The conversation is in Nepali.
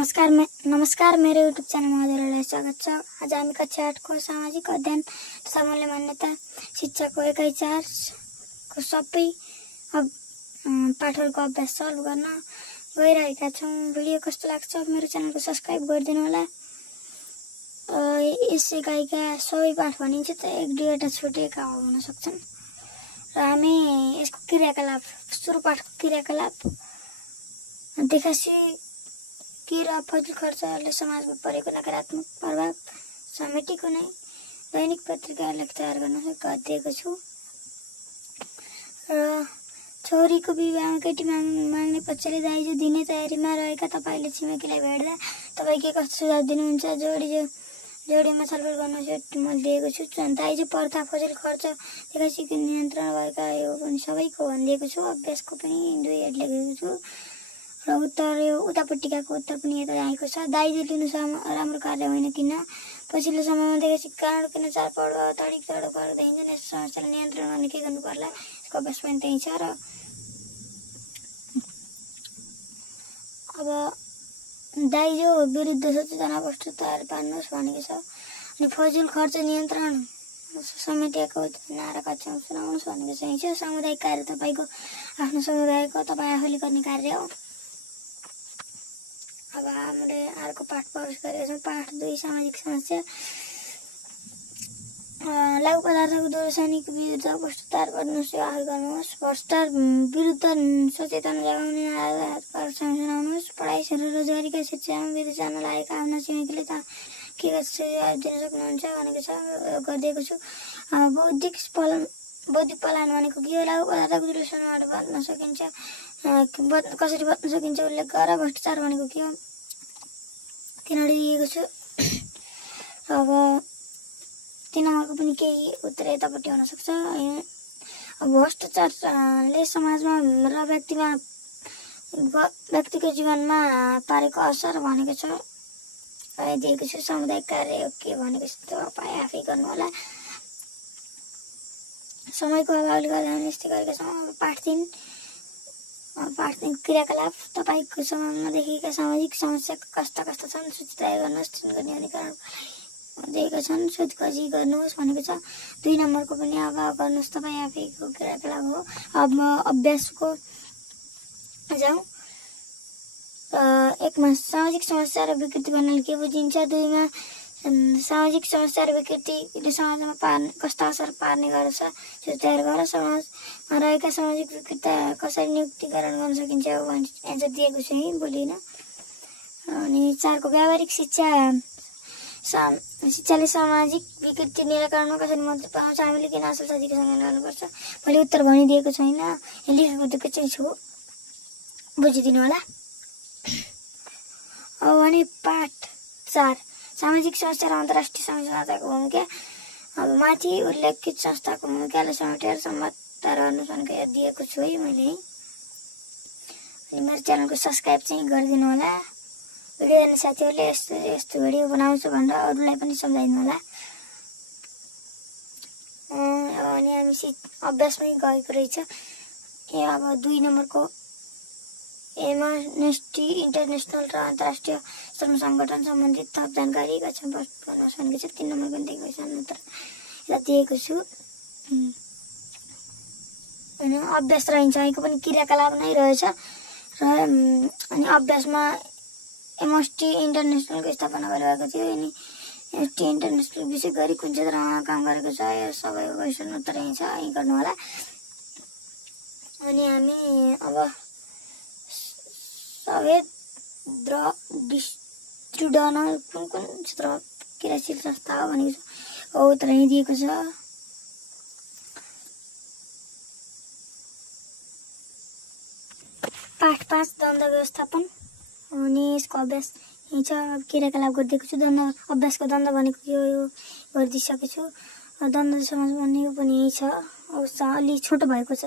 नमस्कार मेरो युट्युब च्यानलमा हजुरहरूलाई स्वागत छ। आज हामी कक्षा 8 को सामाजिक अध्ययन तथा मूल्य मान्यता शिक्षाको एकाइ 4 को सबै पाठहरूको अभ्यास सल्भ गर्न गइरहेका छौं। भिडियो कस्तो लाग्छ मेरो च्यानलको सब्स्क्राइब गरिदिनु होला। यस एकाइका सबै पाठ भनिन्छ त एक दुईवटा छुटेका हुन सक्छन् र हामी यसको क्रियाकलाप सुरु पाठको क्रियाकलाप देखासी कि र फजिल खर्चले समाजमा परेको नकारात्मक प्रभाव समेटेको नै दैनिक पत्रिका लेख तयार गर्न दिएको छु। र छोरीको विवाहमा केटी माग्ने पक्षले दाइजो दिने तयारीमा रहेका तपाईले छिमेकीलाई भेट्दा तपाई के कस्तो सुझाव दिनुहुन्छ? जोडीमा छलफल गर्न म दिएको छु। दाइजो प्रथा फजिल खर्च देखासीको नियन्त्रण भएका यो पनि सबैको भनिदिएको छु। अभ्यासको पनि 2 हेड लेखेको छु र उत्तर यो उतापट्टिकाको उत्तर पनि यता आएको छ। दाइजो लिनु राम्रो कार्य होइन किन? पछिल्लो समयमा देखासी कारण किन चाडपर्व तडिक तडक गर्दै हिँड्छन्? यस समस्यालाई नियन्त्रण गर्न के गर्नु पर्ला? यसको अभ्यास पनि त्यही छ। र अब दाइजो विरुद्ध सचेतना वस्तु तयार पार्नुहोस् भनेको छ। अनि फजिल खर्च नियन्त्रण समेटेको नारा कक्षामा सुनाउनुहोस् भनेको चाहिँ छ। सामुदायिक कार्य तपाईको आफ्नो समुदायको तपाई आफैले गर्ने कार्य हो। अब हामीले अर्को पाठ प्रवेश गरेका छौँ। पाठ 2 सामाजिक समस्या। लघु पदार्थको दुर्व्यसनीको विरुद्ध वस्तु तयार गर्नुहोस् यो हल गर्नुहोस्। भ्रष्टाचार विरुद्ध सचेतना जगाउने नारा सुनाउनुहोस्। पढाइ र रोजगारीका शिक्षामा विदेश जान लागेका आफ्ना छिमेकीले के सुझाव दिन सक्नुहुन्छ भनेको छ गरिदिएको छु। बौद्धिक पलायन भनेको के हो? लघु पदार्थको दुर्व्यसनबाट बच्न सकिन्छ कसरी बच्न सकिन्छ उल्लेख गर। भ्रष्टाचार भनेको के हो? 3 दिएको छु। अब 3 नम्बरको पनि केही उत्तर यतापट्टि हुन सक्छ। भ्रष्टाचारले समाजमा र व्यक्तिको जीवनमा पारेको असर भनेको छ दिएको छु। सामुदायिक कार्य के भनेको छ तपाई आफै गर्नु होला। समयको अभावले गर्दा हामी यस्तै गरेका छौँ। पाठ 3 क्रियाकलाप तपाईको समाजमा देखिएका सामाजिक समस्या कस्ता छन् सूची तयार गर्नुहोस्। तिनको न्यूनीकरण दिएका छन् सोधखोजी गर्नुहोस् भनेको छ। 2 नम्बरको पनि अब गर्नुहोस् तपाई आफैको क्रियाकलाप हो। अब अभ्यासको जाउँ। 1 मा सामाजिक समस्या र विकृति भन्नाले के बुझिन्छ? 2 मा सामाजिक समस्या र विकृतिले समाजमा कस्ता असर पार्ने गर्छ त्यो तयार गर। समाजमा रहेका सामाजिक विकृति कसरी नियुक्तिकरण गर्न सकिन्छ भन्छ एन्सर दिएको छु है बोलिन। अनि 4 को व्यावहारिक शिक्षाले सामाजिक विकृति निराकरणमा कसरी मद्दत पुर्याउँछ? हामीले किन असल साथीको सङ्कलन गर्नुपर्छ? मैले उत्तर भनिदिएको छैन लेखेको दिएको चाहिँ छु बुझिदिनु होला। अब भने पाठ 4 सामाजिक समस्या र अन्तर्राष्ट्रिय संस्थाको भूमिका। अब माथि उल्लेखित संस्थाको भूमिकालाई समेटेर सम्बद्ध गर्नु भनेको दिएको छु है मैले। अनि मेरो च्यानलको सब्स्क्राइब चाहिँ गरिदिनु होला। भिडियो हेर्ने साथीहरूले यस्तो भिडियो बनाउँछु भनेर अरूलाई पनि सम्झाइदिनु होला। अनि हामी अभ्यासमै गएको रहेछ। अब 2 नम्बरको एमा नेस्टी इन्टरनेसनल र अन्तर्राष्ट्रिय श्रम सङ्गठन सम्बन्धित थप जानकारी कक्षामा प्रश्न भनेको छ। 3 नम्बर पनि दिएको छ उत्तर यता दिएको छु। अनि अभ्यास रहन्छ यहीँको पनि क्रियाकलाप नै रहेछ। र अनि अभ्यासमा एमएसटी इन्टरनेसनलको स्थापना गरिरहेको थियो। अनि एमएसटी इन्टरनेसनल विशेष गरी कुन क्षेत्रमा काम गरेको छ यो सबै क्वेसन उत्तर यहीँ छ यहीँ गर्नु होला। अनि हामी अब सवेद डिस्ट्रिब्युडनल कुन क्षेत्रमा क्रियाशील संस्था हो भनेको छ उत्तर यहीँ दिएको छ। पाठ 5 द्वन्द्व व्यवस्थापन। अनि यसको अभ्यास यहीँ छ। अब क्रियाकलाप गरिदिएको छु। अभ्यासको द्वन्द्व भनेको के हो यो गरिदिइसकेको छु। द्वन्द्व समाज भनेको पनि यहीँ छ। अब अलि छोटो भएको छ।